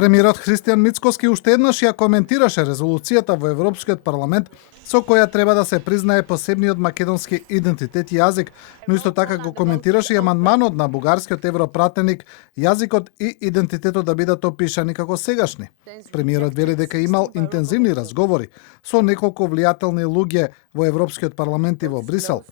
Премиерот Христијан Мицкоски уште еднаш ја коментираше резолуцијата во Европскиот парламент со која треба да се признае посебниот македонски идентитет и јазик, но исто така го коментираше и амандманот на бугарскиот европратеник јазикот и идентитетот да бидат опишани како сегашни. Премиерот вели дека имал интензивни разговори со неколку влијателни луѓе во Европскиот парламент и во Брисел.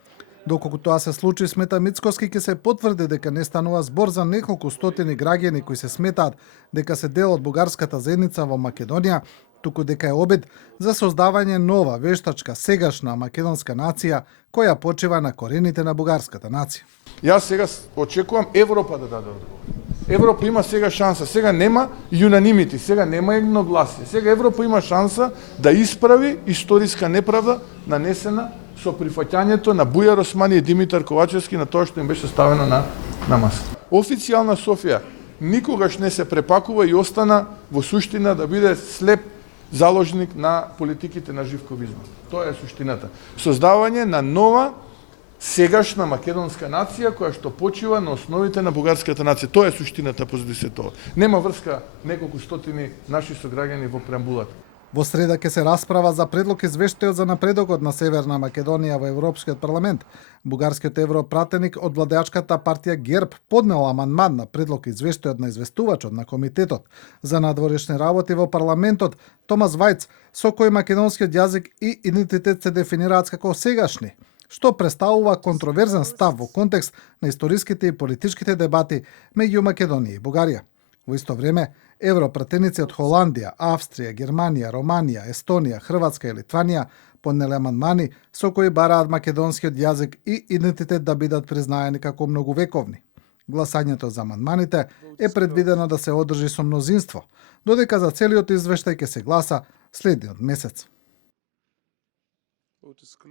Доколку тоа се случи, смета Мицкоски ќе се потврди дека не станува збор за неколку стотини граѓани кои се сметаат дека се дел од бугарската заедница во Македонија, туку дека е обид за создавање нова, вештачка, сегашна македонска нација која почива на корените на бугарската нација. Јас сега очекувам Европа да даде одговор. Европа има сега шанса, сега нема юнанимити, сега нема едногласие. Сега Европа има шанса да исправи историска неправда нанесена со прифаќањето на Бујар Османи и Димитар Ковачевски на тоа што им беше ставено на масата. Официјална Софија никогаш не се препакува и остана во суштина да биде слеп заложник на политиките на живковизмот. Тоа е суштината. Создавање на нова сегашна македонска нација која што почива на основите на бугарската нација. Тоа е суштината позади се тоа. Нема врска неколку стотини наши сограѓани во преамбулата. Во среда ќе се расправа за предлог извештајот за напредокот на Северна Македонија во Европскиот парламент. Бугарскиот европратеник од владеачката партија ГЕРБ поднел амандман на предлог извештајот на известувачот на Комитетот за надворешни работи во парламентот Томас Вајц, со кој македонскиот јазик и идентитет се дефинираат како сегашни, што представува контроверзен став во контекст на историските и политичките дебати меѓу Македонија и Бугарија. Во исто време, европратеници од Холандија, Австрија, Германија, Романија, Естонија, Хрватска и Литванија поднеле амандмани со кои бараат македонскиот јазик и идентитет да бидат признаени како многувековни. Гласањето за амандманите е предвидено да се одржи со мнозинство, додека за целиот извештај ќе се гласа следниот месец.